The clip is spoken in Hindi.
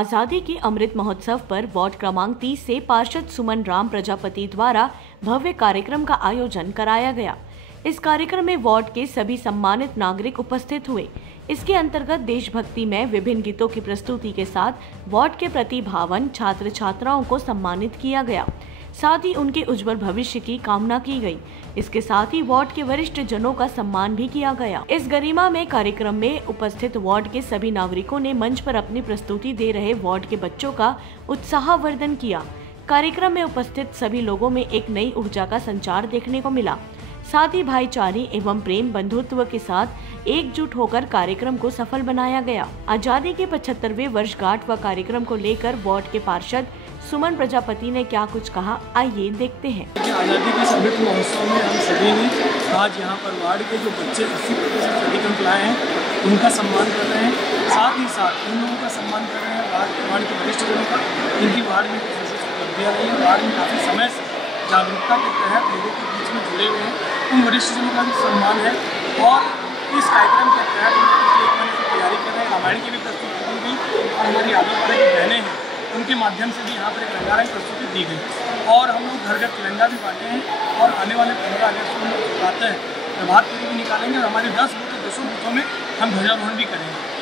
आज़ादी की अमृत महोत्सव पर वार्ड क्रमांक 30 से पार्षद सुमन राम प्रजापति द्वारा भव्य कार्यक्रम का आयोजन कराया गया। इस कार्यक्रम में वार्ड के सभी सम्मानित नागरिक उपस्थित हुए। इसके अंतर्गत देशभक्ति में विभिन्न गीतों की प्रस्तुति के साथ वार्ड के प्रतिभावान छात्र छात्राओं को सम्मानित किया गया। साथ ही उनके उज्जवल भविष्य की कामना की गई। इसके साथ ही वार्ड के वरिष्ठ जनों का सम्मान भी किया गया। इस गरिमा में कार्यक्रम में उपस्थित वार्ड के सभी नागरिकों ने मंच पर अपनी प्रस्तुति दे रहे वार्ड के बच्चों का उत्साहवर्धन किया। कार्यक्रम में उपस्थित सभी लोगों में एक नई ऊर्जा का संचार देखने को मिला। साथ ही भाईचारे एवं प्रेम बंधुत्व के साथ एकजुट होकर कार्यक्रम को सफल बनाया गया। आजादी के 75वें वर्षगांठ व कार्यक्रम को लेकर वार्ड के पार्षद सुमन प्रजापति ने क्या कुछ कहा, आइए देखते हैं। आज़ादी के अमृत महोत्सव में हम सभी ने आज यहाँ पर वार्ड के जो बच्चे 80% से अधिक अंक लाए हैं उनका सम्मान कर रहे हैं। साथ ही साथ उन लोगों का सम्मान कर रहे हैं वार्ड के वरिष्ठ जनों का, जिनकी वार्ड में विशेष उपलब्धियाँ रही है। वार्ड में काफ़ी समय से जागरूकता के तहत लोगों के बीच में जुड़े हुए हैं, उन वरिष्ठ जनों का भी सम्मान है। और इस कार्यक्रम के तहत हम पिछले 1 महीने से तैयारी कर रहे हैं। रामायण की भी प्रस्तुति की गई और हमारी आदोपाड़ा की बहनें हैं उनके माध्यम से भी यहाँ पर एक रंगारंग प्रस्तुति दी गई। और हम लोग घर घर तिरंगा भी बांटे हैं और आने वाले 15 अगस्त को हम लोग प्रातः प्रभात फेरी भी निकालेंगे और हमारे 10 बूथों 200 बूथों में हम ध्वजारोहण भी करेंगे।